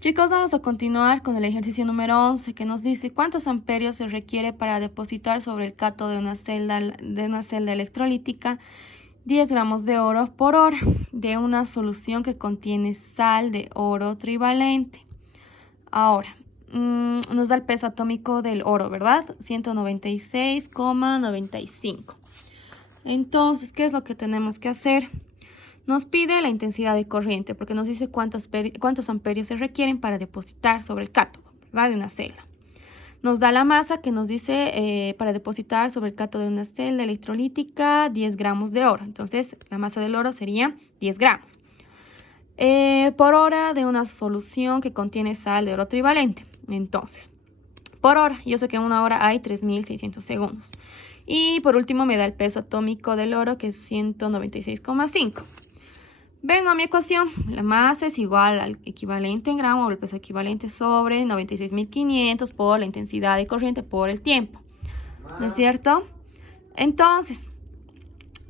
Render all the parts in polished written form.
Chicos, vamos a continuar con el ejercicio número 11 que nos dice cuántos amperios se requiere para depositar sobre el cátodo de una celda electrolítica 10 gramos de oro por hora de una solución que contiene sal de oro trivalente. Ahora, nos da el peso atómico del oro, ¿verdad? 196,95. Entonces, ¿qué es lo que tenemos que hacer? Nos pide la intensidad de corriente porque nos dice cuántos amperios se requieren para depositar sobre el cátodo, ¿verdad? De una celda. Nos da la masa que nos dice para depositar sobre el cátodo de una celda electrolítica 10 gramos de oro. Entonces, la masa del oro sería 10 gramos. Por hora de una solución que contiene sal de oro trivalente. Entonces, por hora, yo sé que en una hora hay 3600 segundos. Y por último me da el peso atómico del oro, que es 196,5. Vengo a mi ecuación. La masa es igual al equivalente en gramos o el peso equivalente sobre 96.500 por la intensidad de corriente por el tiempo. ¿No es cierto? Entonces,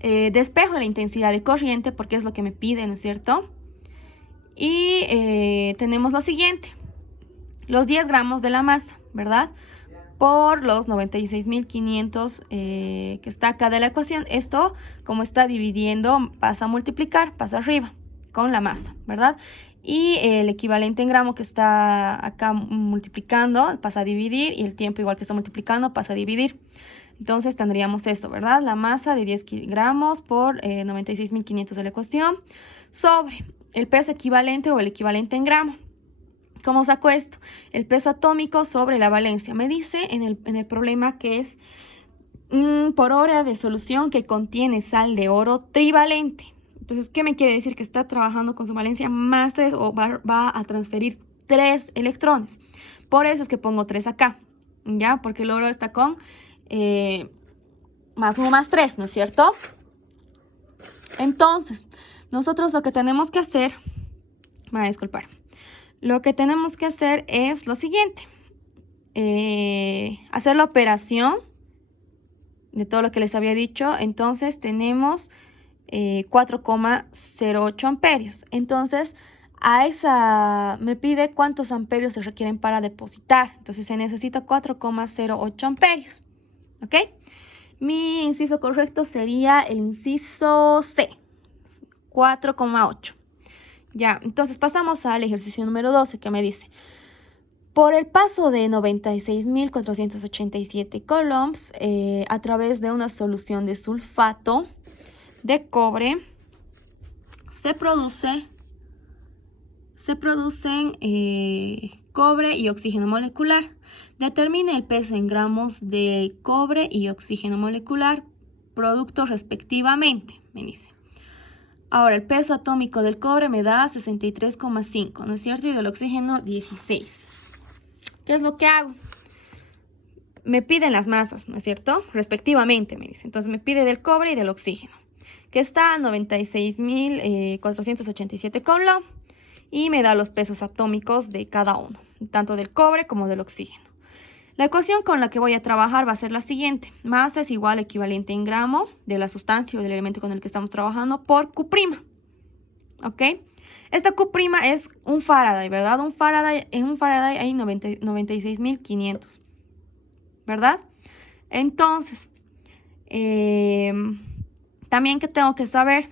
despejo la intensidad de corriente porque es lo que me pide, ¿no es cierto? Y tenemos lo siguiente. Los 10 gramos de la masa, ¿verdad? Por los 96.500 que está acá de la ecuación. Esto, como está dividiendo, pasa a multiplicar, pasa arriba con la masa, ¿verdad? Y el equivalente en gramo que está acá multiplicando pasa a dividir y el tiempo igual que está multiplicando pasa a dividir. Entonces tendríamos esto, ¿verdad? La masa de 10 gramos por 96.500 de la ecuación sobre el peso equivalente o el equivalente en gramo. ¿Cómo saco esto? El peso atómico sobre la valencia. Me dice en el problema que es por hora de solución que contiene sal de oro trivalente. Entonces, ¿qué me quiere decir? Que está trabajando con su valencia más 3 o va a transferir 3 electrones. Por eso es que pongo 3 acá, ¿ya? Porque el oro está con más 1 más 3, ¿no es cierto? Entonces, nosotros lo que tenemos que hacer... Me voy a disculpar. Lo que tenemos que hacer es lo siguiente. Hacer la operación de todo lo que les había dicho. Entonces tenemos 4,08 amperios. Entonces a esa me pide cuántos amperios se requieren para depositar. Entonces se necesita 4,08 amperios. ¿Ok? Mi inciso correcto sería el inciso C. 4,8. Ya, entonces pasamos al ejercicio número 12 que me dice, por el paso de 96.487 coulombs a través de una solución de sulfato de cobre, se producen cobre y oxígeno molecular. Determine el peso en gramos de cobre y oxígeno molecular, productos respectivamente, me dice. Ahora, el peso atómico del cobre me da 63,5, ¿no es cierto? Y del oxígeno, 16. ¿Qué es lo que hago? Me piden las masas, ¿no es cierto? Respectivamente, me dice. Entonces, me pide del cobre y del oxígeno, que está a 96.487 coulomb, y me da los pesos atómicos de cada uno, tanto del cobre como del oxígeno. La ecuación con la que voy a trabajar va a ser la siguiente. Masa es igual equivalente en gramo de la sustancia o del elemento con el que estamos trabajando por Q'. ¿Ok? Esta Q' es un Faraday, ¿verdad? En un Faraday hay 96.500. ¿Verdad? Entonces, también que tengo que saber,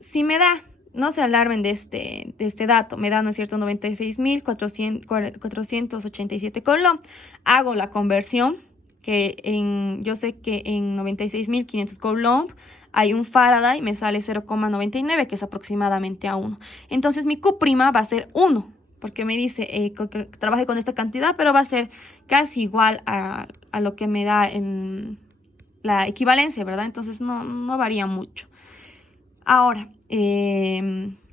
si me da... No se alarmen de este dato. Me da, ¿no es cierto?, 96.487 coulomb. Hago la conversión, yo sé que en 96.500 coulomb hay un Faraday, me sale 0,99, que es aproximadamente a 1. Entonces mi Q' va a ser 1, porque me dice que trabaje con esta cantidad, pero va a ser casi igual a lo que me da la equivalencia, ¿verdad? Entonces no varía mucho. Ahora,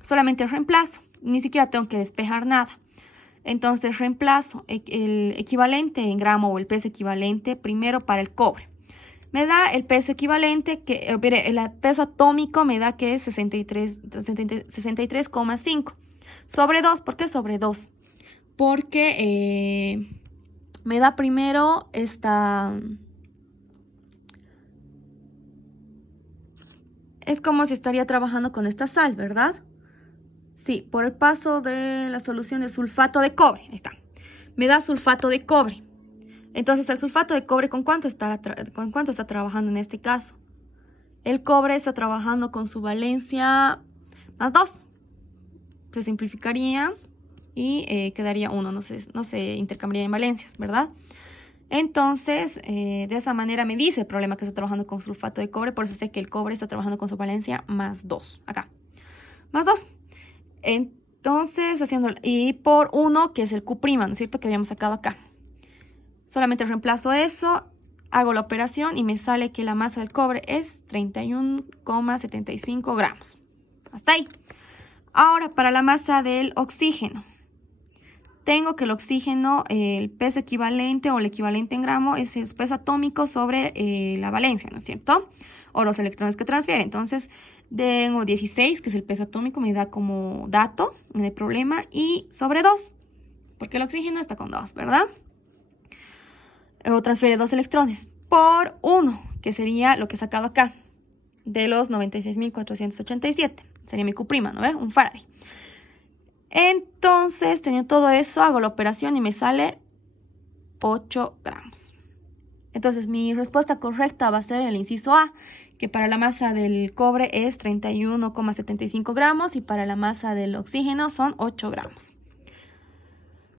solamente reemplazo, ni siquiera tengo que despejar nada. Entonces reemplazo el equivalente en gramo o el peso equivalente primero para el cobre. Me da el peso equivalente, el peso atómico me da que es 63,5. Sobre 2, ¿por qué sobre 2? Porque me da primero esta... Es como si estaría trabajando con esta sal, ¿verdad? Sí, por el paso de la solución de sulfato de cobre. Ahí está. Me da sulfato de cobre. Entonces, el sulfato de cobre, ¿con cuánto está trabajando en este caso? El cobre está trabajando con su valencia más 2. Se simplificaría y quedaría 1. No se intercambiaría en valencias, ¿verdad? Entonces, de esa manera me dice el problema que está trabajando con sulfato de cobre. Por eso sé que el cobre está trabajando con su valencia más 2. Acá. Más 2. Entonces, y por 1, que es el Q', ¿no es cierto? Que habíamos sacado acá. Solamente reemplazo eso, hago la operación y me sale que la masa del cobre es 31,75 gramos. Hasta ahí. Ahora, para la masa del oxígeno. Tengo que el oxígeno, el peso equivalente o el equivalente en gramo es el peso atómico sobre la valencia, ¿no es cierto? O los electrones que transfiere. Entonces, tengo 16, que es el peso atómico, me da como dato en el problema, y sobre 2, porque el oxígeno está con 2, ¿verdad? O transfiere 2 electrones por 1, que sería lo que he sacado acá, de los 96.487. Sería mi Q', ¿no ve? Un Faraday. Entonces, teniendo todo eso, hago la operación y me sale 8 gramos. Entonces, mi respuesta correcta va a ser el inciso A, que para la masa del cobre es 31,75 gramos y para la masa del oxígeno son 8 gramos.